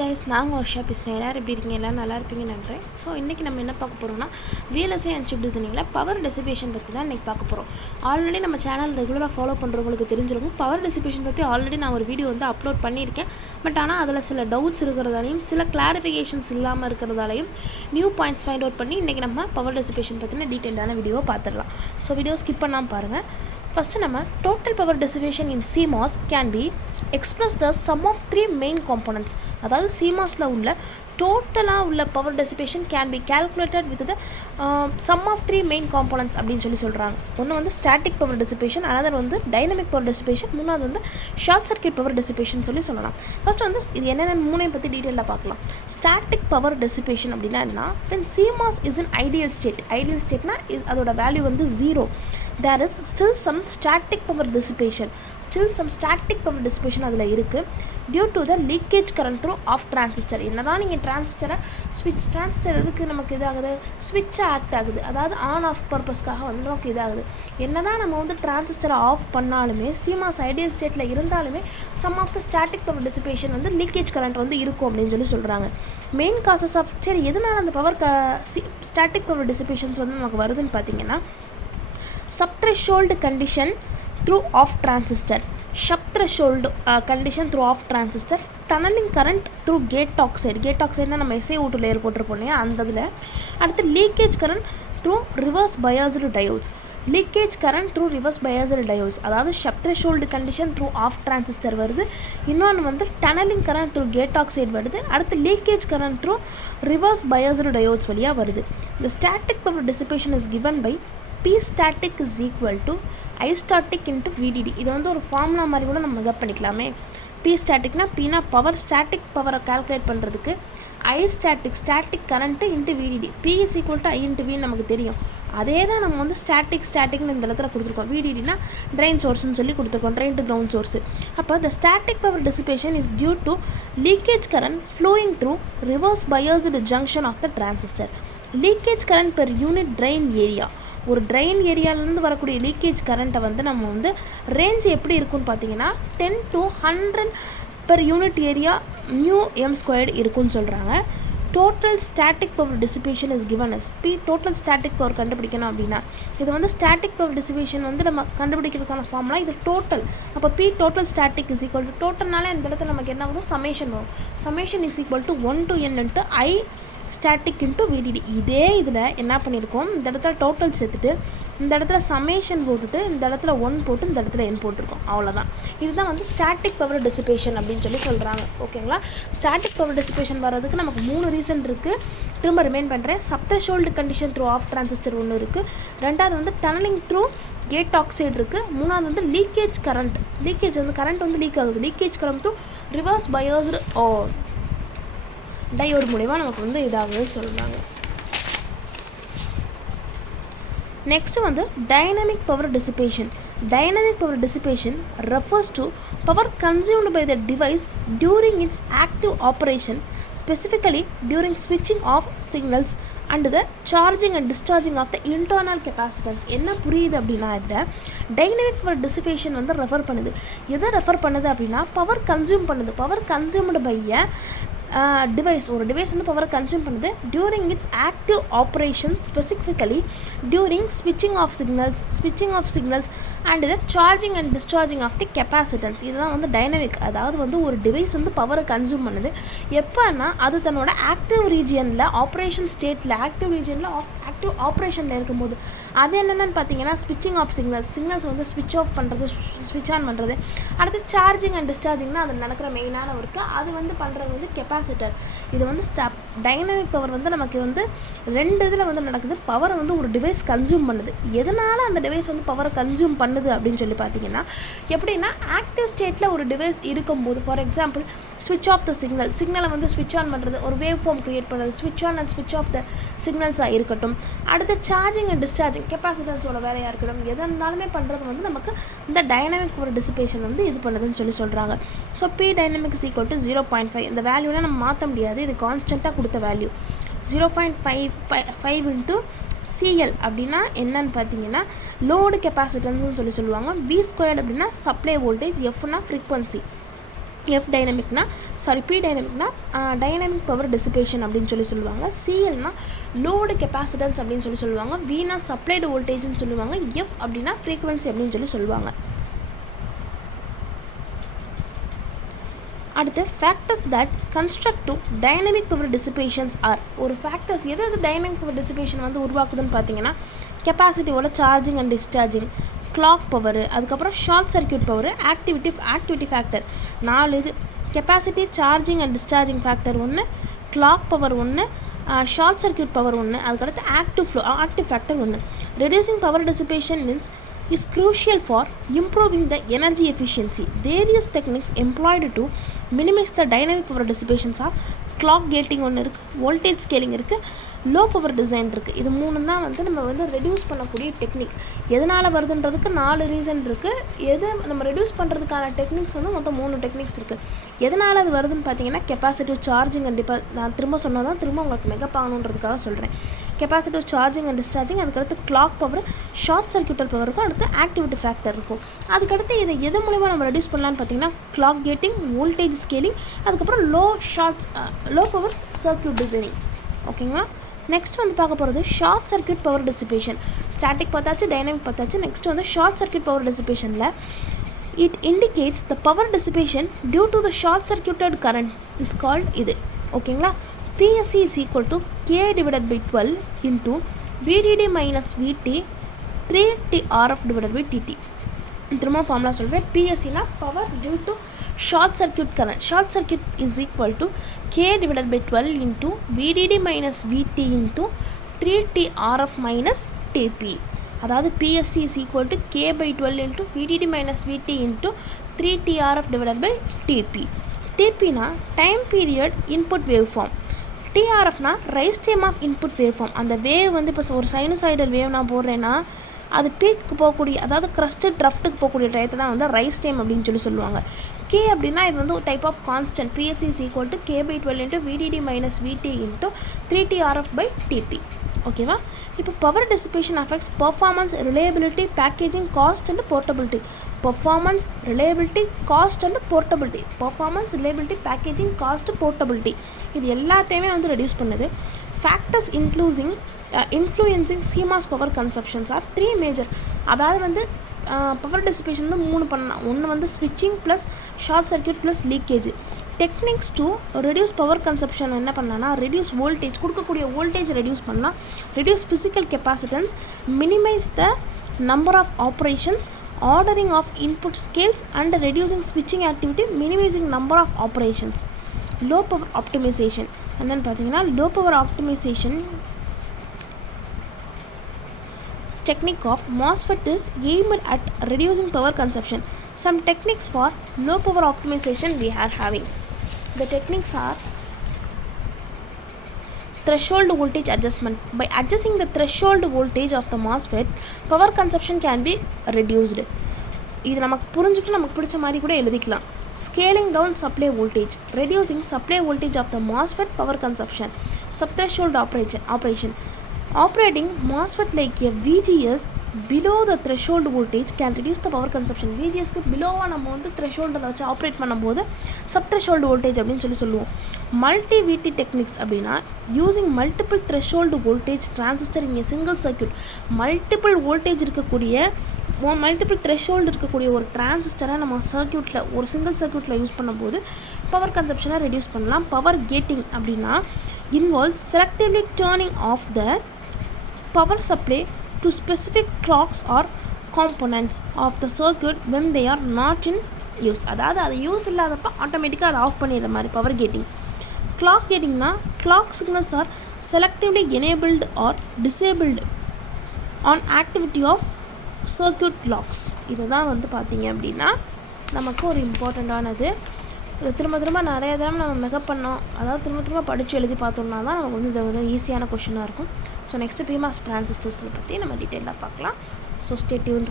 guys, நாங்கள் வர்ஷா பேசுகிறேன். எல்லோரும் எப்படி இருக்கீங்க? எல்லோரும் நல்லா இருப்பீங்கன்னு நம்புகிறேன். ஸோ இன்றைக்கி நம்ம என்ன பார்க்க போகிறோம்னா VLSI அண்ட் சிப் டிசைனிங்கில் பவர் டெசிபேஷன் பற்றி தான் இன்றைக்கி பார்க்க போகிறோம். ஆல்ரெடி நம்ம சேனல் ரெகுலராக ஃபாலோ பண்ணுறவங்களுக்கு தெரிஞ்சிருக்கும். பவர் டெசிபேஷன் பற்றி ஆல்ரெடி நான் ஒரு வீடியோ வந்து அப்லோட் பண்ணியிருக்கேன். பட் ஆனால் அதில் சில டவுட்ஸ் இருக்கிறதாலையும் சில கிளாரிஃபிகேஷன்ஸ் இல்லாமல் இருக்கிறதாலையும் நியூ பாயிண்ட்ஸ் ஃபைண்ட் அவுட் பண்ணி இன்றைக்கி நம்ம பவர் டெசிபேஷன் பற்றின டீட்டெயிலான வீடியோ பார்த்துடலாம். ஸோ வீடியோ ஸ்கிப் பண்ணாமல் பாருங்கள். ஃபஸ்ட்டு நம்ம total power dissipation in CMOS can be expressed the sum of three main components. அதாவது CMOSல உள்ள டோட்டலாக உள்ள power dissipation can be calculated with the sum of three main components அப்படின்னு சொல்கிறாங்க. ஒன்று வந்து ஸ்டாட்டிக் பவர் டெசிபேஷன், அனதர் வந்து டைனமிக் பவர் டெசிபேஷன், மூணாவது வந்து ஷார்ட் சர்க்யூட் பவர் டெசிபேஷன் சொல்லலாம். ஃபர்ஸ்ட் வந்து இது என்னென்ன மூணையும் பற்றி டீட்டெயிலாக பார்க்கலாம். ஸ்டாட்டிக் பவர் டெசிபேஷன் அப்படின்னா என்ன? when CMOS is in ideal state, ideal stateனா அதோட வேல்யூ வந்து 0. there is still some static power dissipation, அதில் இருக்குது due to the leakage current through of transistor. என்ன தான் நீங்கள் டிரான்சிஸ்டர் எதுக்கு நமக்கு இதாகுது? ஸ்விட்சாக ஆக்ட் ஆகுது, அதாவது ஆன் ஆஃப் பர்பஸ்க்காக வந்து நமக்கு இதாகுது. என்ன தான் நம்ம வந்து டிரான்சிஸ்டரை ஆஃப் பண்ணாலுமே CMOS ஐடியல் ஸ்டேட்டில் இருந்தாலுமே some of the static power dissipation வந்து லீக்கேஜ் கரண்ட் வந்து இருக்கும் அப்படின்னு சொல்கிறாங்க. மெயின் காசஸ் ஆஃப் சரி எதனால் அந்த பவர் ஸ்டாட்டிக் பவர் டிசிபேஷன்ஸ் வந்து நமக்கு வருதுன்னு பார்த்தீங்கன்னா subthreshold condition through off transistor, subthreshold condition through off transistor, tunneling current through gate oxide na நம்ம SiO2 லேயர் போட்டிருப்போம் இல்லையா அந்த இதில். அடுத்து leakage current through reverse biased diodes, அதாவது subthreshold condition through off transistor வருது. இன்னொன்று வந்து tunneling current through gate oxide வருது. அடுத்து leakage current through reverse biased diodes வழியாக வருது. The static power dissipation is given by P static is equal to I static into VDD. இது வந்து ஒரு ஃபார்முலா மாதிரி கூட நம்ம மெகப் பண்ணிக்கலாமே. P staticனா Pனா பவர், ஸ்டாட்டிக் பவரை கால்குலேட் பண்ணுறதுக்கு I static current into VDD. P is equal to I into V நமக்கு தெரியும். அதே தான் நம்ம வந்து ஸ்டாட்டிக்னு இந்த இடத்துல கொடுத்துருக்கோம். VDDனா ட்ரெயின் சோர்ஸ்னு சொல்லி கொடுத்துருக்கோம், ட்ரெயின் டு கிரவுண்ட் சோர்ஸு. அப்போ the static power dissipation is due to leakage current flowing through reverse biased junction of the transistor. leakage current per unit drain area, ஒரு ட்ரெயின் ஏரியாவிலேருந்து வரக்கூடிய லீக்கேஜ் கரண்ட்டை வந்து நம்ம வந்து ரேஞ்ச் எப்படி இருக்குன்னு பார்த்தீங்கன்னா 10 to 100 per unit area μm² இருக்குன்னு சொல்கிறாங்க. Total static power dissipation is given as P. Total static power கண்டுபிடிக்கணும் அப்படின்னா இது வந்து ஸ்டாட்டிக் பவர் டிசிபேஷன் வந்து நம்ம கண்டுபிடிக்கிறதுக்கான ஃபார்முலா இது டோட்டல். அப்போ P total static is equal to டோட்டல்னால இந்த இடத்துல நமக்கு என்ன வரும்? சமேஷன் வரும். Summation is equal to 1 to n into I static into VDD. இதே இதில் என்ன பண்ணியிருக்கோம்? இந்த இடத்துல டோட்டல் சேர்த்துட்டு இந்த இடத்துல சமேஷன் போட்டுட்டு இந்த இடத்துல 1 போட்டு இந்த இடத்துல n போட்டிருக்கோம். அவ்வளோதான். இதுதான் வந்து ஸ்டாட்டிக் பவர் டெசிபேஷன் அப்படின்னு சொல்கிறாங்க. ஓகேங்களா? ஸ்டாட்டிக் பவர் டெசிபேஷன் வர்றதுக்கு நமக்கு 3 ரீசன் இருக்குது. திரும்ப ரிமைண்ட் பண்ணுறேன். சப்த்ரெஷோல்டு கண்டிஷன் த்ரூ ஆஃப் டிரான்சிஸ்டர் ஒன்று இருக்குது. ரெண்டாவது வந்து டனலிங் த்ரூ கேட் ஆக்சைடு இருக்குது. மூணாவது வந்து லீக்கேஜ் வந்து கரண்ட் வந்து லீக் ஆகுது. Leakage current through reverse biased diode மூலிமா நமக்கு வந்து இதாகுதுன்னு சொல்கிறாங்க. நெக்ஸ்ட்டு வந்து dynamic power dissipation refers to power consumed by the device during its active operation, specifically during ஸ்விட்சிங் of signals and the charging and discharging of the internal capacitance. என்ன புரியுது அப்படின்னா இதில் டைனமிக் பவர் டிசிபேஷன் வந்து refer பண்ணுது. எதை refer பண்ணுது அப்படின்னா பவர் கன்சியூம்டு பை டிவைஸ். ஒரு டிவைஸ் வந்து பவரை கன்சியூம் பண்ணுது during its active operation, specifically during ஸ்விட்சிங் of signals and the charging and discharging of the capacitance. இதுதான் வந்து டைனமிக். அதாவது வந்து ஒரு டிவைஸ் வந்து பவரை கன்சியூம் பண்ணுது எப்போன்னா அது தன்னோட ஆக்டிவ் ரீஜியனில் ஆக்டிவ் ஆப்ரேஷனில் இருக்கும்போது. அது என்னென்னு பார்த்தீங்கன்னா ஸ்விட்சிங் ஆஃப் சிக்னல்ஸ் வந்து ஸ்விட்ச் ஆஃப் பண்ணுறது, ஸ்விட்ச் ஆன் பண்ணுறது. அடுத்து சார்ஜிங் அண்ட் டிஸ்சார்ஜிங்னா அது நடக்கிற மெயினான ஒர்க்கு. அது வந்து பண்ணுறது வந்து கெப்பாசிட்டர். இது வந்து டைனமிக் பவர் வந்து நமக்கு வந்து 2 இதில் வந்து நடக்குது. பவரை வந்து ஒரு டிவைஸ் கன்சியூம் பண்ணுது. எதனால் அந்த டிவைஸ் வந்து பவரை கன்சியூம் பண்ணுது அப்படின்னு சொல்லி பார்த்தீங்கன்னா எப்படின்னா ஆக்டிவ் ஸ்டேட்டில் ஒரு டிவைஸ் இருக்கும்போது, ஃபார் எக்ஸாம்பிள் ஸ்விட்ச் ஆஃப் த சிக்னலை வந்து ஸ்விட்ச் ஆன் பண்ணுறது, ஒரு வேவ் ஃபார்ம் க்ரியேட் பண்ணுறது, ஸ்விட்ச் ஆன் அண்ட் ஸ்விட்ச் ஆஃப் த சிக்னல்ஸாக இருக்கட்டும். அடுத்து சார்ஜிங் அண்ட் டிஸ்சார்ஜிங் கெப்பாசிட்டன்ஸோட வேலையாக இருக்கட்டும். எது இருந்தாலுமே பண்ணுறது வந்து நமக்கு இந்த டைனமிக் பவர் டிசிபேஷன் வந்து இது பண்ணுதுன்னு சொல்கிறாங்க. So P dynamic is equal to 0.5. இந்த வேல்யூலாம் நம்ம மாற்ற முடியாது. இது கான்ஸ்டண்ட்டாக கொடுத்த வேல்யூ 0.5 இன்ட்டு CL அப்படின்னா என்னன்னு பார்த்தீங்கன்னா லோடு கெப்பாசிட்டன்ஸ்னு சொல்லுவாங்க. V² அப்படின்னா சப்ளை வோல்டேஜ், Fனா ஃப்ரீக்வன்சி. P டைனமிக்னா டைனமிக் பவர் டிசிபேஷன் அப்படின்னு சொல்லுவாங்க. சிஎல்னா லோடு கெப்பாசிட்டன்ஸ் அப்படின்னு சொல்லுவாங்க. வினா சப்ளைடு வோல்டேஜ்னு சொல்லுவாங்க. எஃப் அப்படின்னா ஃப்ரீக்வன்சி அப்படின்னு சொல்லுவாங்க. அடுத்து factors that construct to dynamic power dissipations are. ஒரு ஃபேக்டர்ஸ் எது டைனமிக் பவர் டிசிபேஷன் வந்து உருவாக்குதுன்னு பார்த்தீங்கன்னா கெப்பாசிட்டியோட charging and discharging, clock power, அதுக்கப்புறம் short circuit power, activity factor. 4 இது capacity, charging and discharging factor 1, clock power 1, short circuit power 1, அதுக்கடுத்து active factor 1. Reducing power dissipation is crucial for improving the energy efficiency. Various techniques employed to minimize the dynamic power dissipations are clock gating ஒன்று இருக்குது, voltage scaling இருக்குது, low power design இருக்குது. இது 3 தான் வந்து நம்ம வந்து ரெடியூஸ் பண்ணக்கூடிய டெக்னிக். எதனால் வருதுன்றதுக்கு 4 ரீசன் இருக்குது. எது நம்ம ரெடியூஸ் பண்ணுறதுக்கான டெக்னிக்ஸ் வந்து மொத்தம் 3 டெக்னிக்ஸ் இருக்குது. எதனால் அது வருதுன்னு பார்த்தீங்கன்னா கெப்பாசிட்டிவ் சார்ஜிங் அண்ட் நான் திரும்ப சொன்னதான் திரும்ப உங்களுக்கு மெகப் ஆகணுன்றதுக்காக சொல்கிறேன். கெப்பாசிட்டிவ் சார்ஜிங் அண்ட் டிஸ்சார்ஜிங், அதுக்கடுத்து கிளாக் பவர், ஷார்ட் சர்க்யூட்டல் பவர் இருக்கும், அடுத்து ஆக்டிவிட்டி ஃபேக்டர் இருக்கும். அதுக்கடுத்து இதை எது மூலமா நம்ம ரெடியூஸ் பண்ணலான்னு பார்த்தீங்கன்னா கிளாக் கேட்டிங், வோல்டேஜ் ஸ்கேலிங், அதுக்கப்புறம் லோ பவர் சர்க்யூட் டிசைனிங். ஓகேங்களா? நெக்ஸ்ட் வந்து பார்க்க போகிறது short circuit power dissipation. Static பார்த்தாச்சு, டைனமிக் பார்த்தாச்சு. நெக்ஸ்ட் வந்து ஷார்ட் சர்க்யூட் பவர் டிசிபேஷனில் it indicates the power dissipation due to the short circuited current is called இது. ஓகேங்களா? PSC is equal to K divided by 12 into VDD minus VT 3TRF divided by TT. திரும்ப formula சொல்கிறேன். PSCனா power due to short circuit current. Short circuit is equal to K divided by 12 into VDD minus VT into 3TRF minus TP. அதாவது PSC is equal to K by 12 into VDD minus VT into 3TRF divided by TP. TPனா time period input wave form. டிஆர்எஃப்னா rise time of input wave form. அந்த wave வந்து இப்போ ஒரு sinusoidal wave நான் போடுறேன்னா அது பீக்கு போகக்கூடிய, அதாவது க்ரஸ்டட் ட்ரஃப்ட்டுக்கு போகக்கூடிய டயத்தை தான் வந்து ரைஸ் டைம் அப்படின்னு சொல்லுவாங்க. கே அப்படின்னா இது வந்து ஒரு type of constant. PSC is equal to K by 12 into VDD minus VT into 3TRF by TP. ஓகேவா? இப்போ power dissipation affects performance, reliability, packaging, cost and portability. Performance, reliability, cost and portability. Performance, reliability, packaging, cost, portability இது எல்லாத்தையுமே வந்து reduce பண்ணுது. Factors influencing CMOS power consumptions are 3 major. அதாவது வந்து power dissipation வந்து 3 பண்ணலாம். ஒன்று வந்து ஸ்விட்சிங் plus short circuit plus leakage. Techniques to reduce power consumption என்ன பண்ணலாம்னா ரெடியூஸ் வோல்டேஜ், கொடுக்கக்கூடிய வோல்டேஜ் ரெடியூஸ் பண்ணலாம், reduce physical capacitance, minimise the number of operations, ordering of input scales and reducing ஸ்விட்சிங் activity, minimising number of operations. Low power optimisation என்னென்னு பார்த்தீங்கன்னா low power optimisation technique of MOSFET is aimed at reducing power consumption. Some techniques for low power optimization we are having. The techniques are threshold voltage adjustment. By adjusting the threshold voltage of the MOSFET, power consumption can be reduced. இது நமக்கு புரிஞ்சுக்கிட்டு நமக்கு பிடிச்ச மாதிரி கூட எழுதிக்கலாம். Scaling down supply voltage, reducing supply voltage of the MOSFET power consumption. Subthreshold operation. Operating MOSFET like a VGS below the threshold voltage can reduce the power consumption. VGSக்கு பிலோவாக நம்ம வந்து த்ரெஷோல்டில் வச்சு ஆப்ரேட் பண்ணும்போது சப்த்ரெஷோல்டு வோல்டேஜ் அப்படின்னு சொல்லுவோம். மல்டி VT டெக்னிக்ஸ் அப்படின்னா using multiple threshold voltage transistor இன் ஏ single circuit. Multiple voltage இருக்கக்கூடிய multiple threshold இருக்கக்கூடிய ஒரு டிரான்சிஸ்டரை நம்ம சர்க்யூட்டில் ஒரு சிங்கிள் சர்க்யூட்டில் யூஸ் பண்ணும்போது பவர் கன்சப்ஷனை ரெடியூஸ் பண்ணலாம். பவர் கேட்டிங் அப்படின்னா involves selectively turning off the power supply to specific clocks or components of the circuit when they are not in use. அதாவது அது யூஸ் இல்லாதப்போ ஆட்டோமேட்டிக்காக அதை ஆஃப் பண்ணிடுற மாதிரி பவர் கேட்டிங். கிளாக் கேட்டிங்னா clock signals are selectively enabled or disabled on activity of circuit clocks. இதை தான் வந்து பார்த்திங்க அப்படின்னா நமக்கு ஒரு இம்பார்ட்டண்ட்டானது. இதை திரும்ப நிறைய தடவை நம்ம மெகப் பண்ணோம், அதாவது திரும்ப படித்து எழுதி பார்த்தோம்னா தான் நமக்கு வந்து இது வந்து ஈஸியான கொஷினாக இருக்கும். ஸோ நெக்ஸ்ட்டு PMOS டிரான்சிஸ்டர்ஸை பற்றி நம்ம டீட்டெயிலாக பார்க்கலாம். So stay tuned.